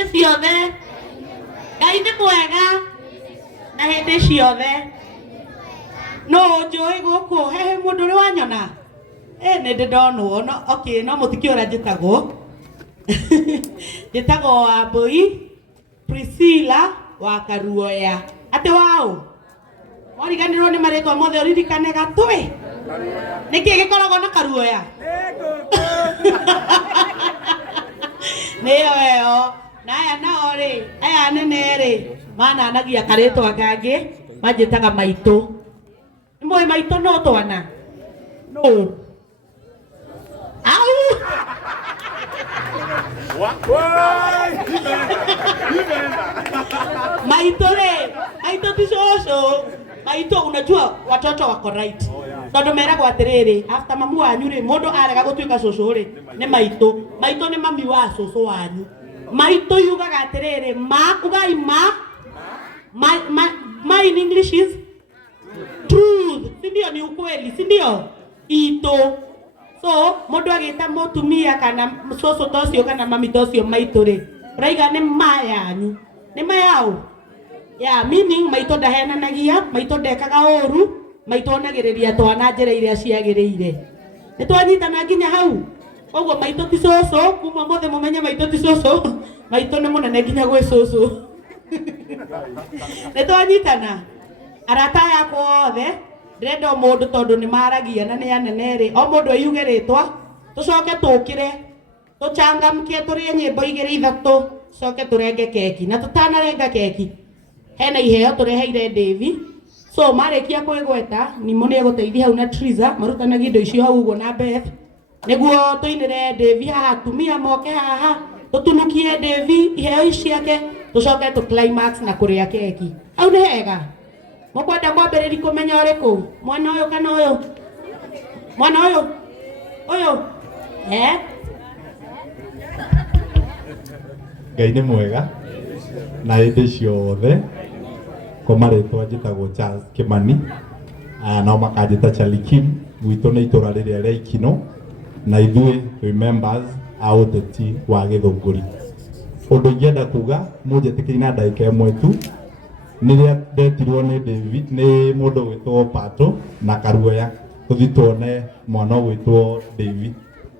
hĩndĩ ciothe Ngai nĩ mwega na hĩndĩ ciothe no njũĩ gũkũ hehe mũndũ ũrĩ wanyona nĩ ndĩndonwo no okay no mũtikĩũra njĩtagwo njĩtagwo Wambui Priscilla wa Karuoya atĩ wao Origanĩrwo nĩ marĩtwa mothe ũririkane gatwe nĩkĩ gĩkoragwo na Karuoya nĩyo ĩyo na aya nao rĩ aya nene rĩ mananagia karĩtwa kangĩ manjĩtaga maitũ nĩmũĩ maitũ no twana no au maitũ rĩ maitũ ti cũcũ maitũ unajua watoto wako right tondũ meragwo atĩrĩrĩ after mamu wanyu rĩ mũndũ arega gũtuĩka cũcũ rĩ nĩ maitũ maitũ nĩ mami wa cũcũ wanyu maitũ yugaga atĩrĩrĩ ma ugai ma in English is truth sindio ni ukweli sindio ito so mũndũ agĩta mũtumia kana cũcũ tocio kana mami tocio maitũ rĩ raiga nĩ mayanyu nĩ mayao ya meaning maitũ ndahenanagia maitũ ndekaga ũru maitũ onagĩrĩria twana njĩra iria ciagĩrĩire nĩ twanyitana nginya hau koguo maitũ ti cũcũ kuma mothe mũmenye maitũ ti cũcũ maitũ nĩ mũnene nginya gwĩ cũcũ nĩ twanyitana arata yakwa othe ndĩrenda o mũndũ tondũ nĩ maragia na nĩ anene rĩ o mũndũ eyuge rĩtwa tũcoke tũkĩre tũchangamke tũrĩe nyĩmbo igĩrĩ ithatũ coke tũrenge keki na tũtanarenga keki hena iheo tũreheire Davi so marĩkia kwĩgweta nimo nĩ egũteithia hau na Triza marutanagia indo icio hau ũguo na Beth nĩguo tũinĩre Davi haha atumia moke haha tũtunukie Davi iheo ciake tũcoke tũ climax na kũrĩa keki hau nĩ hega mũkwenda kwambĩrĩria kũmenya ũrĩkũ mwana ũyũ kana ũyũ mwana ũyũ Ngai nĩ mwega na hĩndĩ ciothe kwa marĩtwa njĩtagwo Charles Kimani no makanjĩta Charlie Kim gwitũ nĩ itũra rĩrĩa rĩa Ikino na ithuĩ twĩ members a ũteti wa Gĩthũngũri ũndũ ingĩenda kuga mũnjĩtĩkĩrie na ndagĩka ĩmwe tu nĩrĩa ndetirwo nĩ David nĩ mũndũ gwĩtwo Pato na Karuoya tũthi tuone mwana gwĩtwo David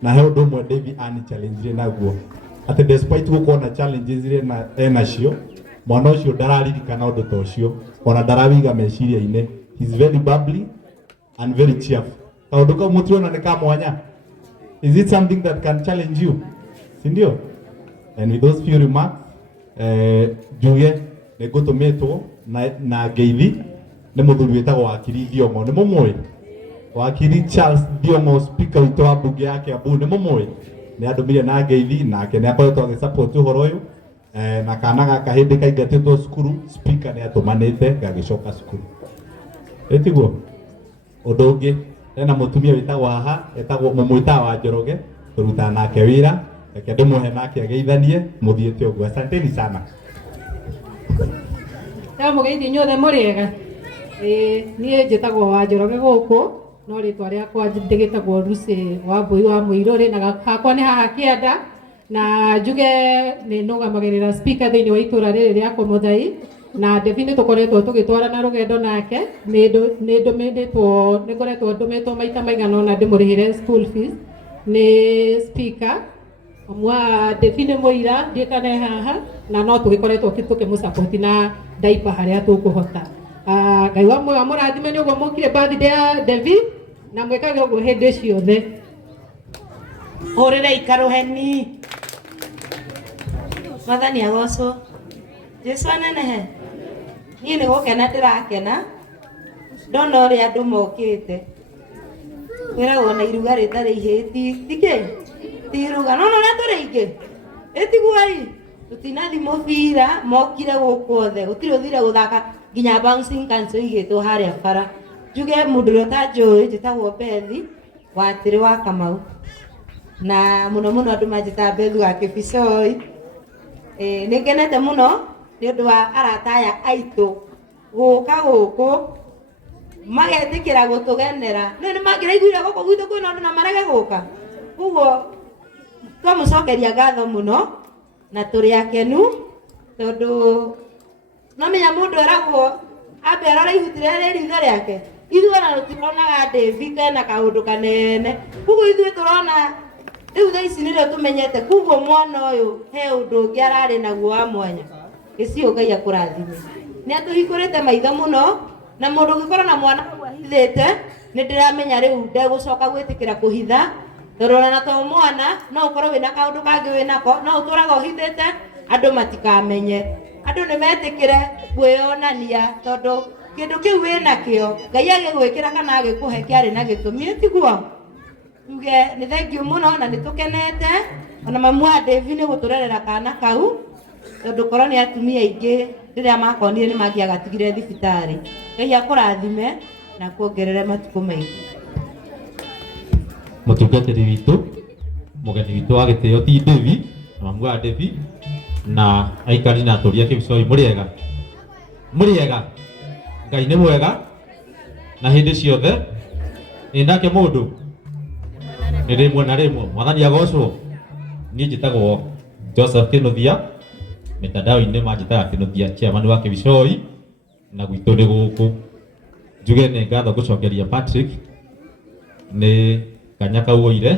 na he ũndũ ũmwe David ani challenge naguo atĩ despite gũkorwo na challenges iria enacio mwana ũcio ndararirikana ũndũ ta ũcio ona ndarawiga meciria-inĩ he is very bubbly and very cheerful kaũndũ kau mũtirona nĩ ka mwanya is it something that can challenge you sindio and with those few remarks njuge nĩ ngũtũmĩtwo na ngeithi nĩ mũthuri wĩtagwo wakiri Thiongo nĩ mũmũĩ wakiri Charles Thiongo speaker witũ wa mbunge ya Kiambu nĩ mũmũĩ nĩ andũmire na ngeithi nake nĩ akoretwo agĩsupport ũhoro ũyũ na kana gaka hĩndĩ kaingatĩtwo cukuru speaker nĩ atũmanĩte gagĩcoka cukuru ĩtiguo ũndũ ũngĩ hena mũtumia wĩtagwo haha etagwo mũmwĩtaga wa Njoroge tũrutaga nake wĩra reke ndĩmũhe nake ageithanie mũthiĩte ũguo asanteni sana mũgeithie inyuothe mũrĩega niĩ njĩtagwo wa Njoroge gũkũ no rĩtwa rĩakwa ndĩgĩtagwo Lucy Wambui wa Mũirũrĩ na hakwa nĩ haha Kĩanda na njuge nĩ nũgamagĩrĩra speaker thĩinĩ wa itũra rĩrĩ rĩakwa Mũthai na Davi nĩ tũkoretwo tũgĩtwarana rũgendo nake nĩ ngoretwo ndũmĩtwo maita maigana ũna ndĩmũrĩhĩre school fees nĩ speaker mwa Davi nĩ mũira ndiĩkane haha na no tũgĩkoretwo tũkĩmũsupport na diaper harĩa tũkũhota Ngai wa mwega mũrathime nĩ ũguo mũkire birthday ya Davi na mwĩkage ũguo hĩndĩ ciothe hũrĩre ikarũheni Mwathani agocwo Jesũ anenehe niĩ nĩ gũkena ndĩrakena ndona ũrĩa andũ mokĩte kwĩragwo na iruga rĩtarĩ ihĩti tikĩ ti iruga no ũrĩa tũrĩ ingĩ ĩtiguai tũtinathi mũbira mokire gũkũ othe gũtirĩ ũthire gũthaka nginya bouncing council igĩtwo harĩa bara njuge mũndũ ũrĩa ũtanjũĩ njĩtagwo Bethi wa Tĩrĩ wa Kamau na mũno mũno andũ manjĩtaga Bethi wa Kĩbicoi nĩ ngenete mũno nĩ ũndũ wa arata aya aitũ gũka gũkũ magetĩkĩra gũtũgenera nĩ mangĩraiguire gũkũ gwitũ kwĩna andũ na marege gũka ũguo twamũcokeria ngatho mũno na tũrĩ akenu tondũ nomenya mũndũ eragwo ambe arore ihuti rĩrĩa rĩ ritho rĩake. Ithuĩ ona tũtironaga David kena kaũndũ kanene, koguo ithuĩ tũrona rĩu thaa ici nĩrĩo tũmenyete, koguo mwana ũyũ he ũndũ ũngĩ ararĩ naguo wa mwanya. Gĩciũ Ngai akũrathime. Nĩ atũhingũrĩte maitho mũno, na mũndũ ũngĩkorwo na mwana ahithĩte nĩ ndĩramenya rĩu ndegũcoka gwĩtĩkĩra kũhitha, tondũ ona to mwana no ũkorwo wĩna kaũndũ kangĩ wĩnako, no ũtũraga ũhithĩte andũ matikamenye. Andũ nĩ metĩkĩre kwĩyonania tondũ kĩndũ kĩu wĩnakĩo Ngai agĩgwĩkĩra kana agĩkũhe kĩarĩ na gĩtũmi, tiguo? Tuge nĩ thengiũ mũno na nĩ tũkenete ona mamu wa David nĩ gũtũrerera kana kau, tondũ korwo nĩ atumia aingĩ rĩrĩa makonire nĩ mangĩagatigire thibitarĩ. Ngai akũrathime na kuongerere matukũ maingĩ. Mũtungatĩri witũ, mũgeni witũ wa gĩtĩo ti David, mamu wa David na aikari na atũria Kĩbicoi, mũrĩega? Mũrĩega? Ngai nĩ mwega na hĩndĩ ciothe. Nake mũndũ nĩ rĩmwe na rĩmwe. Mwathani agocwo. Niĩ njĩtagwo Joseph Kĩnuthia, mitandao-inĩ manjĩtaga Kĩnuthia, chairman wa Kĩbicoi, na gwitũ nĩ gũkũ. Njuge nĩ ngatho gũcokeria Patrick nĩ kanya kau ũire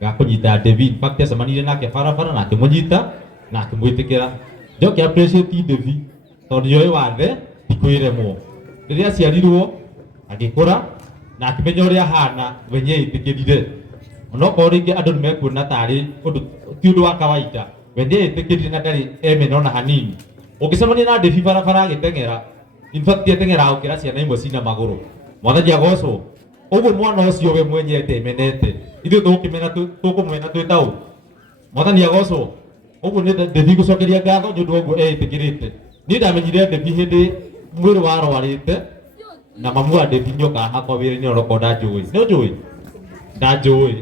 ga kũnyita David. Fact acemanirie nake barabara na akĩmũnyita na akĩmwĩtĩkĩra. Njoke appreciate David tondũ nĩoĩ wathe tikwĩremwo. Rĩrĩa aciarirwo agĩkũra na akĩmenya ũrĩa ahana wenye etĩkĩrire. Onokorwo rĩngĩ andũ nĩ mekuona tarĩ ũndũ ti ũndũ wa kawaida, wenye etĩkĩrire na ndarĩ emena ona hanini. Ũngĩcemania na David barabara agĩteng'era, in fact ateng'era gũkĩra ciana imwe cina magũrũ. Mwathani agocwo. Ũguo mwana ũcio we mwenye etemenete, ithuĩ tũkũmwena twĩ taũ. Mwathani agocwo. Ũguo nĩ David gũcokeria ngatho nĩ ũndũ wa ũguo etĩkĩrĩte. Niĩ ndamenyire David hĩndĩ mwĩrĩ warwarĩte na mamu wa David nyoka hakwa wĩra-inĩ onokorwo ndanjũĩ. Nĩ ũnjũĩ? Ndanjũĩ.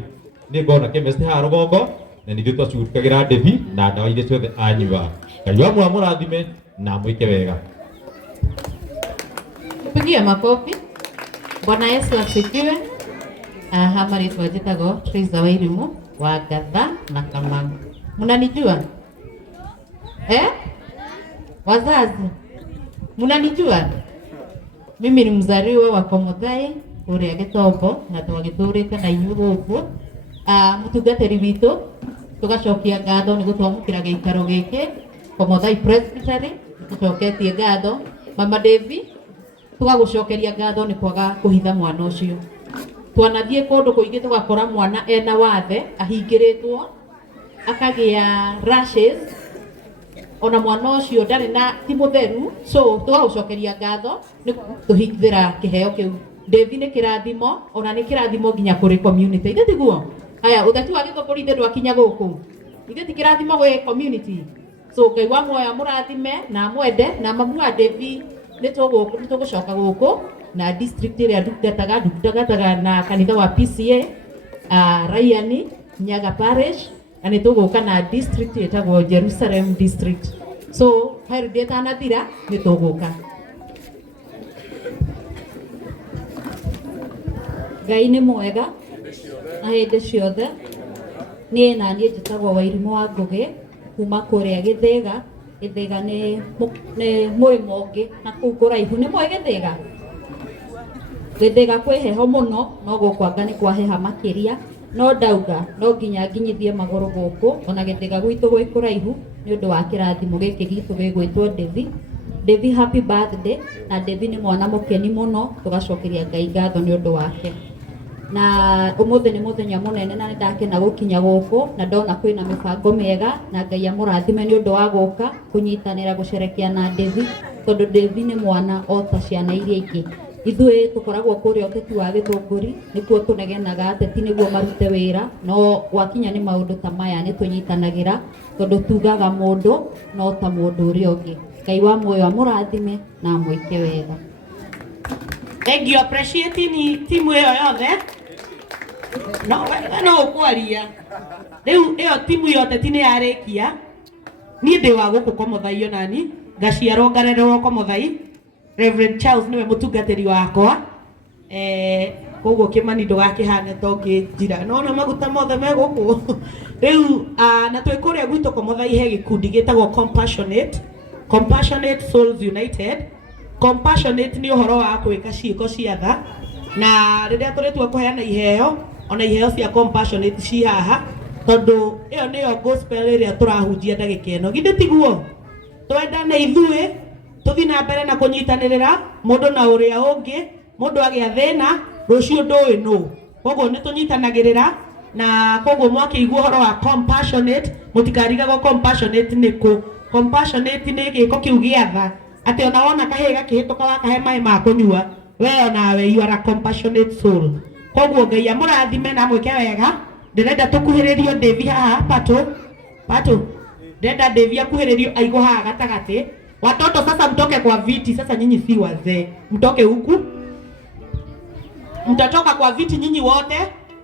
Nĩ ngona chemist haha rũgongo na nithuĩ twacukagĩra David na ndawa iria ciothe anyua. Ngai wa muoyo amũrathime na amwĩke wega. Pigia makofi. Bwana Yesu asifiwe. Hapa naitwa njĩtagwo Teresa Wairimu wa Gatha na Kamau. Mnanijua? Wazazi, mnanijua? Mimi ni mzaliwa wa Komuthai kũrĩa Gĩtombo na twagĩtũrĩte na inyuĩ gũkũ. Mũtungatĩri witũ tũgacokia ngatho nĩ gũtwamũkĩra gĩikaro gĩkĩ Komuthai Presbytery. Tũcoketie ngatho. Mama David, tũgagũcokeria ngatho nĩ kwaga kũhitha mwana ũcio. Twanathiĩ kũndũ kũingĩ tũgakora mwana ena wathe ahingĩrĩtwo akagĩa rashes, ona mwana ũcio ndarĩ na ti mũtheru, so tũgagũcokeria ngatho nĩ tũhingĩra kĩheo kĩu. David nĩ kĩrathimo, ona nĩ kĩrathimo nginya kũrĩ community. Ithe tiguo? Haya, ũteti wa Gĩthũngũri ithe ndwakinya gũkũ. Ithe ti kĩrathimo gwĩ community. So Ngai wa muoyo amũrathime na amwende na mamu wa David nĩ tũgũcoka gũkũ na district ĩrĩa ndungataga na kanitha wa PCA Ryan Nyaga Parish, na nĩ tũgũka na district ĩtagwo Jerusalem district. So hĩndĩ ĩtanathira nĩ tũgũka. Ngai nĩ mwega na hĩndĩ ciothe. Niĩ na niĩ njĩtagwo Wairimu wa Ngũgĩ kuma kũrĩa Gĩthĩga. Gĩthĩga nĩ mũrĩmo ũngĩ na kũu kũraihu. Nĩ mũĩ Gĩthĩga? Gĩthĩga kwĩ heho mũno, no gũkũ anga nĩ kwaheha makĩria, no ndauga no nginya nginyithie magũrũ gũkũ, ona Gĩthĩga gwitũ gwĩ kũraihu nĩ ũndũ wa kĩrathimo gĩkĩ gitũ gĩgwĩtwo David. David, happy birthday. Na David nĩ mwana mũkeni mũno, tũgacokeria Ngai ngatho nĩ ũndũ wake. Na ũmũthĩ nĩ mũthenya mũnene na nĩndakena gũkinya gũkũ na ndona kwĩna mĩbango mĩega na Ngai amũrathime nĩ ũndũ wa gũka kũnyitanĩra gũcerekea na David, tondũ David nĩ mwana o ta ciana iria ingĩ. Ithuĩ tũkoragwo kũrĩa ũteti wa Gĩthũngũri nĩkuo tũnegenaga ateti nĩguo marute wĩra, no gwakinya nĩ maũndũ ta maya nĩ tũnyitanagĩra tondũ tugaga mũndũ no ta mũndũ ũrĩa ũngĩ. Ngai wa muoyo amũrathime na amwĩke wega. Thank you, appreciate ni timu ĩyo yothe. No ũkwaria. Rĩu ĩyo timu yothe ti nĩ yarĩkia. Niĩ ndĩ wa gũkũ Komuthai onani, ngaciarwo ngarererwo Komuthai. Reverend Charles niwe mũtungatĩri wakwa. koguo Kimani ndugakihane toke njira nona maguta mothe meguku riu na twikuria gwito Komuthai gikundi gitagwo Compassionate Souls United. Compassionate ni uhoro wa kwika ciiko cia tha na riria turetua kuheana iheo ona iheo cia Compassionate ci haha tondu iyo niyo gospel iria turahunjia ndagika ino githe tiguo twendane ithuĩ tuthi na mbere na kunyitanirira mundu na uria ungi mundu agia thina rucio ndui no koguo ni tunyitanagirira na koguo mwakiigua uhoro wa Compassionate mutikarigagwo Compassionate niku Compassionate ni giko kiu gia tha ati ona wona kahĩ gakĩhĩtũka wakahe maĩ ma kũnyua we onawe you are a compassionate soul. Koguo Ngai amũrathime na mwĩke wega. Ndĩrenda tũkuhĩrĩrio Devi haha Pato ndĩrenda Devi akuhĩrĩrio aigũ haha gatagatĩ. Watoto sasa mtoke kwa viti sasa, nyinyi si wazee, mtoke huku, mtatoka kwa viti nyinyi wote,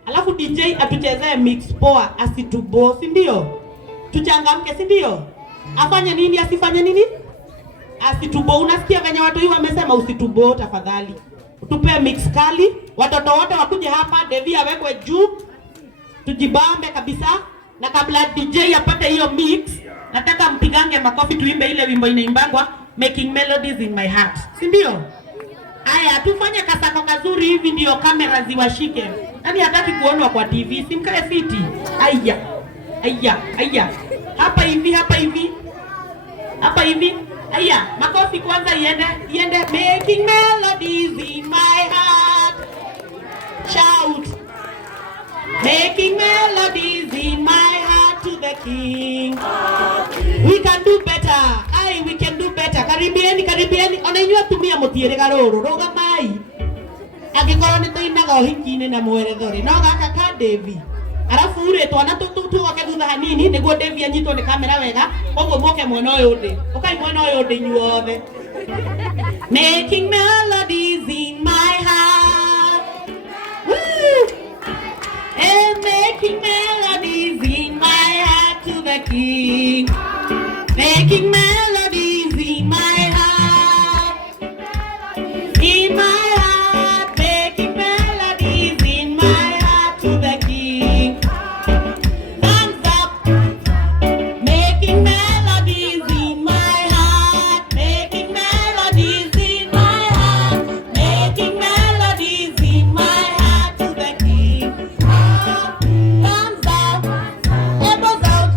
alafu DJ atuchezee mix poa, asitubo, si ndio? Tuchangamke, si ndio? Afanye nini asifanye nini? Asitubo. Unasikia venye watu hiyo wamesema usitubo, tafadhali. Tupe mix kali, watoto wote wakuje hapa, Devi awekwe juu, tujibambe kabisa. Na kabla DJ apate hiyo mix, nataka mpigange makofi tuimbe ile wimbo inaimbangwa Making Melodies in My Heart. Si ndio? Aya, tufanye kasako kazuri hivi ndio kamera ziwashike. Nani hataki kuonwa kwa TV? Simkae fiti. Aya. Aya, aya. Hapa hivi, hapa hivi. Hapa hivi. Aya, makofi kwanza iende. Making melodies in my heart. Shout. Making melodies in my heart to the King. We can do better. Aye, we can do better. Karibieni. Ona inyua tumia mutiirega ruru. Roga mai. Angĩkorwo nĩ tũinaga ũhiki-inĩ na mwerethori. No gaka ka Devi. Arafu ure twana tugoke thutha hanini nĩguo Devi anyitwo nĩ kamera wega. Koguo moke mwena ũyũ ndĩ. Ũkai mwena ũyũ ndĩ inyuothe. Making melodies in my heart. Woo! And making melodies in my heart to the King. Making melodies in my heart. In my heart. Making melodies in my heart to the King. Thumbs up. Making melodies in my heart. Making melodies in my heart. Making melodies in my heart to the King. Thumbs up, elbows out,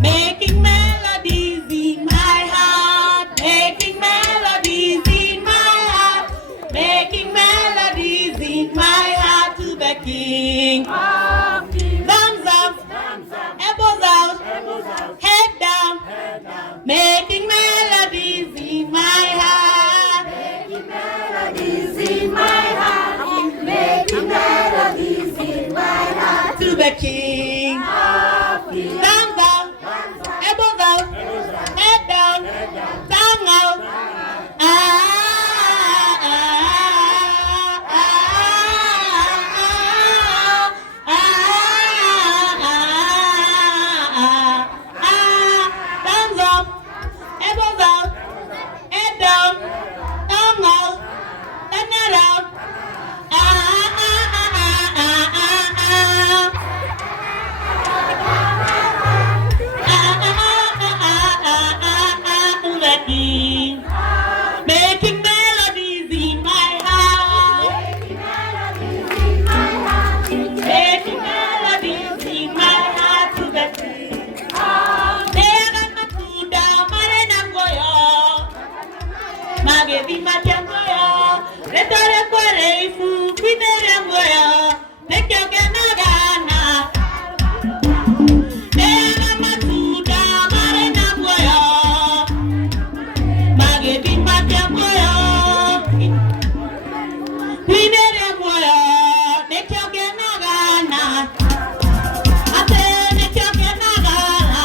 making melodies in my heart, making melodies in my heart, making melodies in my heart to the King. Thumbs up, elbows out, head down, making melodies in my heart, making melodies in my heart, making melodies in my heart to the King. Thumbs up, elbows out, head down, tongue out. Thumbs up, elbows out, head down, tongue out, turn around. Making melodies in my heart. Making melodies in my heart to the King. Nega matunda marena ngoyo, magethi makiangoyo, retore kwareifu kwinere ngoyo, nekio genagana. Nega matunda marena ngoyo, magethi makiangoyo, kwinere ngoyo, nekio genagana. Ate nekio genagana.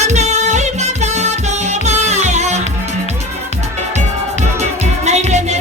Ane inagado maya. Na irene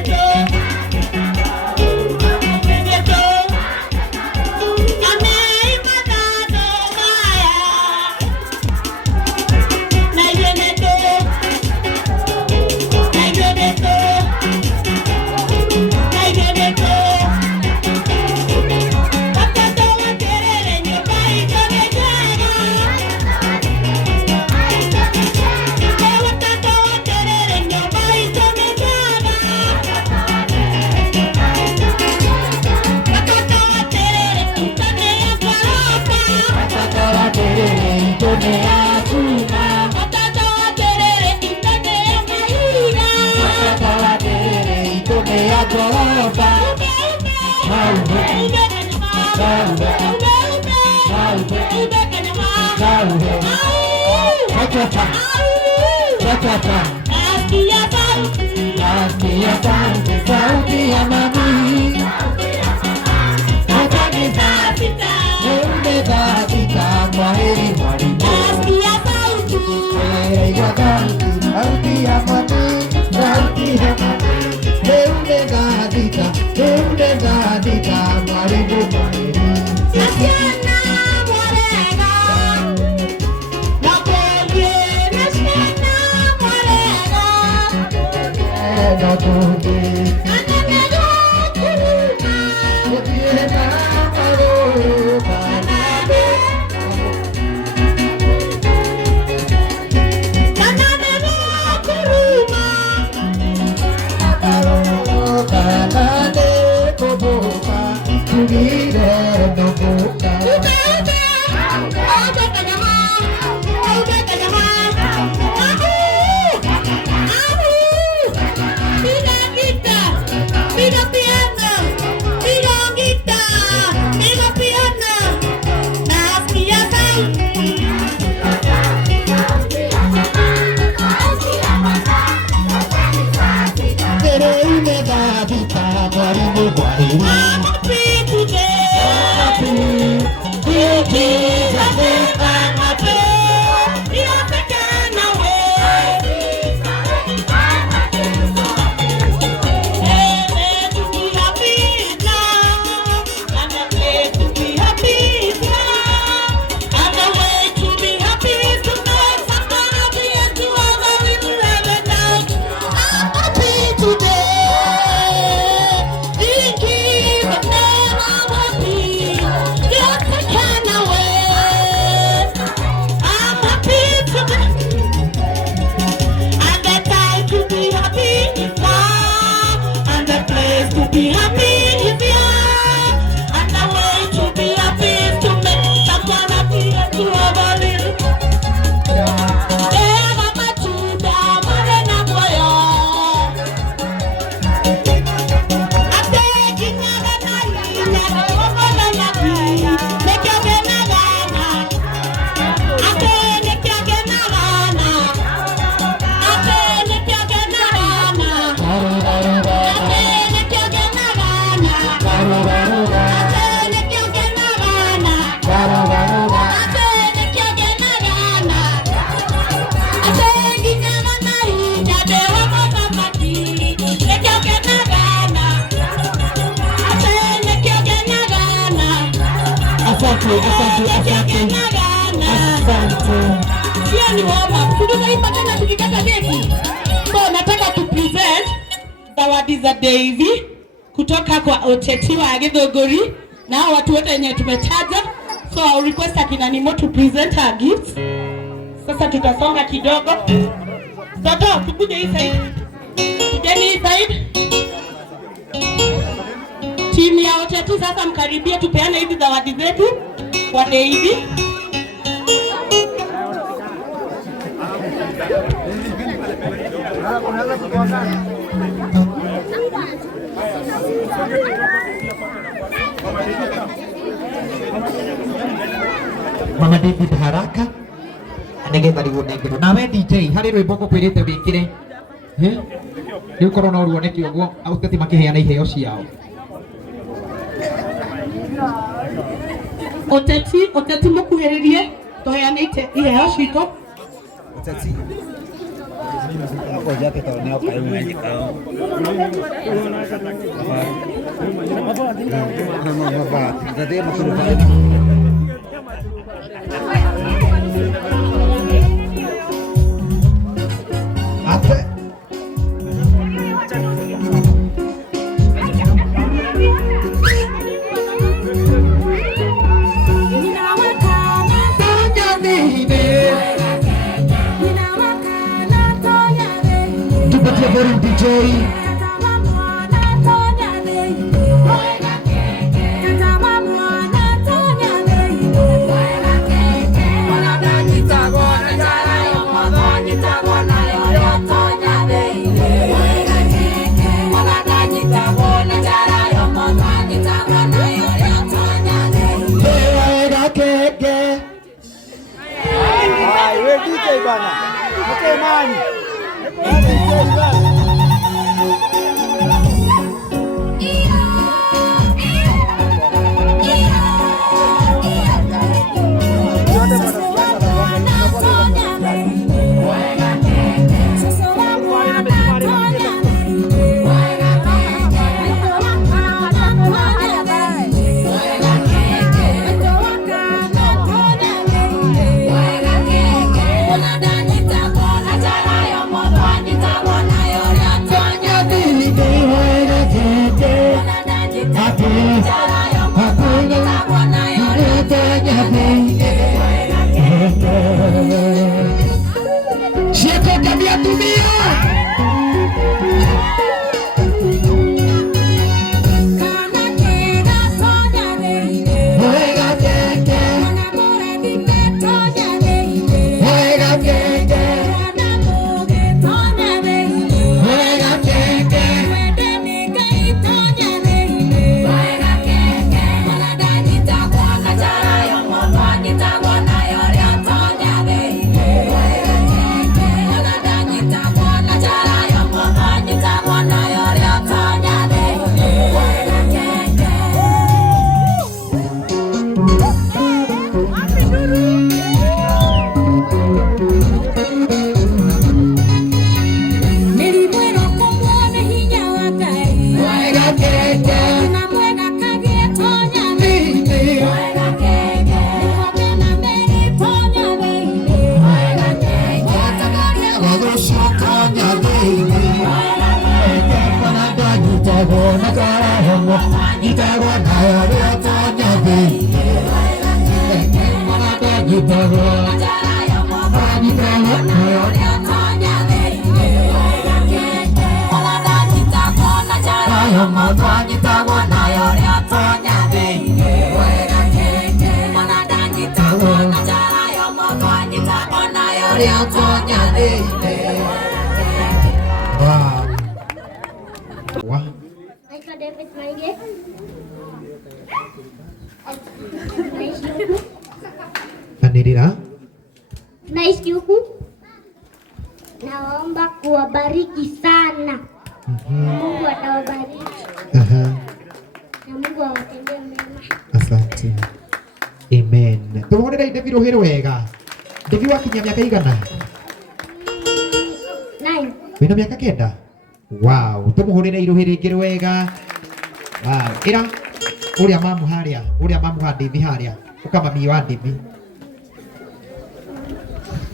kuma watoto wa terere itone ya mahiga watoto wa terere itone ya gorofa sauti ya mami umebadilika kwa heri mwalimu sauti ya mami sauti ya mami umebadilika mwalimu kwa heri nasiana mwarega nakwambie nasiana mwarega nakwambie Nataka tu present zawadi za Davy kutoka kwa Oteti wa Githunguri na hao watu wote wenye tumetaja. So I'll request akina Nimo to present her gifts. Sasa tutasonga kidogo. Toto, tukuje hii side. Tujeni hii side. Timu ya Oteti sasa mkaribia tupeane hizi zawadi zetu kwa Davy. Mama David haraka anegetha rigunengero nawe DJ hari rwimbo ngukwirite wikire riu korwo no ruoneke uguo Oteti makiheana iheo ciao Oteti mukuhiririe tuheane iheo citu Oteti Ngoja kita neo kayu ngaji kau. Apa? Tadi maksud apa? Tupatie DJ Naitwa David Maige. Naishi huku. Naomba kuwabariki sana. Mungu atawabariki. Na Mungu awatendee mema. Asante. Amen. Tumuhorere David Rohero wega. David wakinya miaka igana? 9. Wina miaka kenda? Wow, tumuhurire iruhi ringi wega. Wow, ira uria mamu haria, uria mamu ha David haria. Ukama miwa David.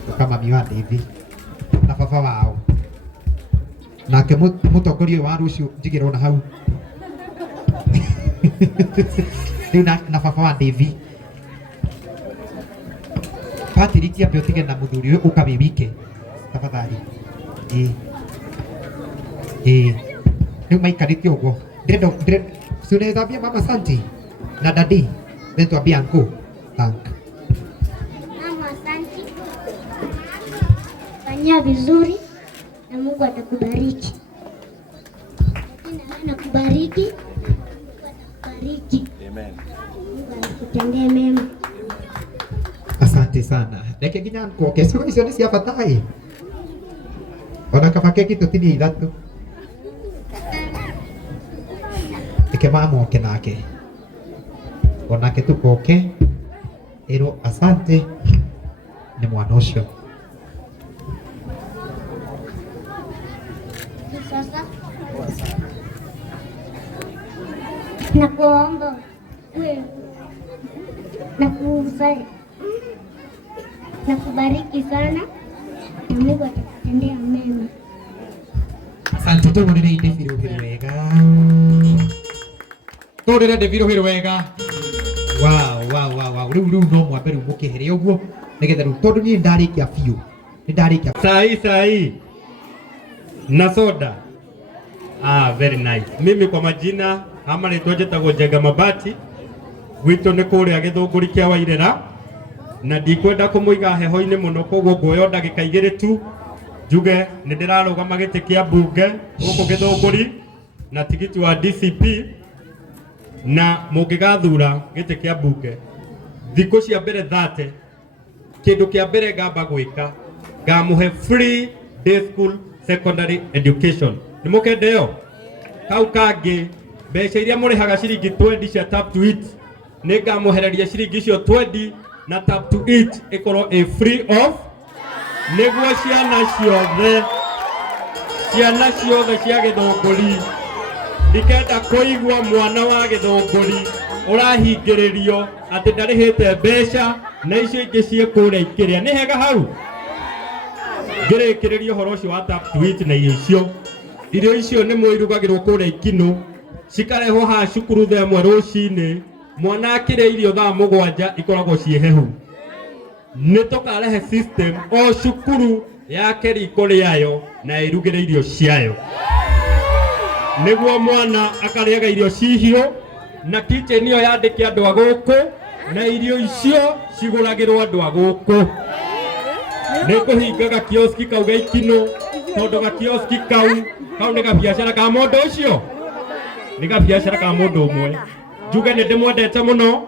Ukama miwa David. Na baba wao. Nake mutongoria wa rucio njigirwo na hau. Riu na baba wa David. Patrick ya biotige na muthuri uyu ukabe wike. Tafadhali. Riu maikarite uguo. Ndendo sunaweza mama Santi na dadi. Ndio Bianco. Thank. Mama Santi. Fanya vizuri na Mungu atakubariki. Na kubariki. Atakubariki. Amen. Mungu akutendee mema. Asante sana. Reke nginya nkoke sio icio ni cia batai. Ona kama keki tutinie ithatu. Ike mama oke nake. Ona ke tukoke. Ero asante ni mwana ucio. Sasa nakuomba wewe nakubariki sana na Mungu atakutendea mema. Asante tumuhorere David Rohero wega. Tumuhorere David Rohero wega. Wow. Riu no mwambe riu mukihere uguo nigetha riu tondu ni ndarikia biu. Ni ndarikia. Sahi. Na soda. Very nice. Mimi kwa majina ama nitwa njĩtagwo Njenga Mabati. Gwitũ nĩ kũrĩa Gĩthũngũri kĩa Wairera. Na ndikwenda kũmũiga heho-inĩ mũno koguo nguoya ndagĩka igĩrĩ tu. Njuge nĩ ndĩrarũgama gĩtĩ kĩa mbunge gũkũ Gĩthũngũri na tigiti wa DCP na mũngĩgathura gĩtĩ kĩa mbunge. Thikũ cia mbere 30 kĩndũ kĩa mbere ngamba gwĩka ngamuhe free day school secondary education nimukendeo kau kangi mbeca iria murihaga ciringi 20 cia tap to eat ningamuhereria ciringi cio 20 na tap to eat ikorwo a free of niguo ciana ciothe cia Githunguri ndikenda kuigua mwana wa Githunguri urahingiririo ati ndarihite mbeca na icio ingi ciekuria ikiria ni hega hau ngirikiririo horo ucio wa tap to eat na irio icio ni mwirugagirwo kuria ikinu cikarehwo ha cukuru the mwe rucini mwana akiria irio thaa 7 ikoragwo ciehehu ni tukarehe system o cukuru yake riko riayo na irugire irio ciayo niguo mwana akariaga irio cihio na kitchen iyo yandike andu aguku na irio icio ciguragirwo andu aguku nikuhingaga kioski kauga ikino tondu ga kioski kau ni ga biashara ka mundu ucio ni ga biashara ka mundu umwe njuge ni ndimwendete muno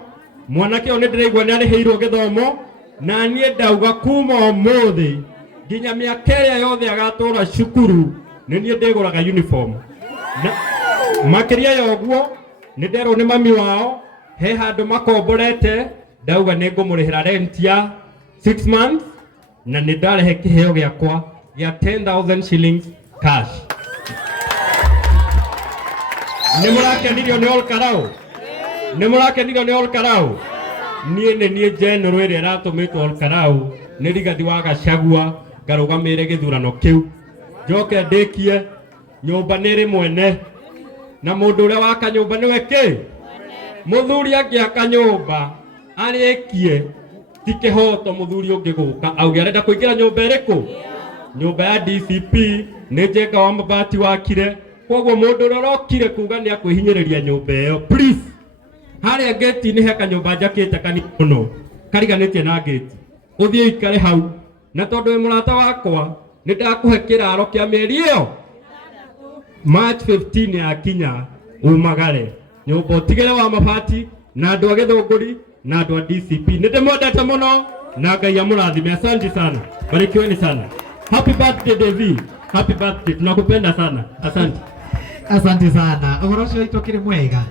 mwanake o ni ndiraigua ni ariheirwo githomo na nie ndauga kuma umuthi nginya miaka iria yothe agatura cukuru ni nie ndiguraga uniform makiria ya uguo ni nderwo ni mami wao he handu makomborete ndauga ni ngumurihira rent ya 6 months na ni ndarehe kiheo giakwa ya 10,000 shillings cash ni murakenirio ni Olkarau ni murakenirio ni Olkarau nie general iria ratumitwo Olkarau ni Rigathi wa Gachagua ngarugamire githurano kiu njoke ndikie nyumba niri mwene na mundu uria waka nyumba niwe ki muthuri angiaka nyumba arikie tikihoto muthuri ungi guka auge arenda kuingira nyumba iriku nyumba ya DCP ni Njenga wa Mabati wakire koguo mundu uria rokire kuga ni akwihinyiriria nyumba iyo please haria gate ni heka nyumba njakite kani muno kariganitie na gate uthie ikare hau na tondu wi murata wakwa ni ndakuhe kiraro kia mieri iyo March 15 ya kinya umagare nyumba utigire wa Mabati na andu a Githunguri na andu a DCP ni ndimwendete muno na Ngai amurathime asante sana barikiweni sana happy birthday Devi happy birthday tunakupenda sana asante Asante sana. Uhoro ucio itokire mwega.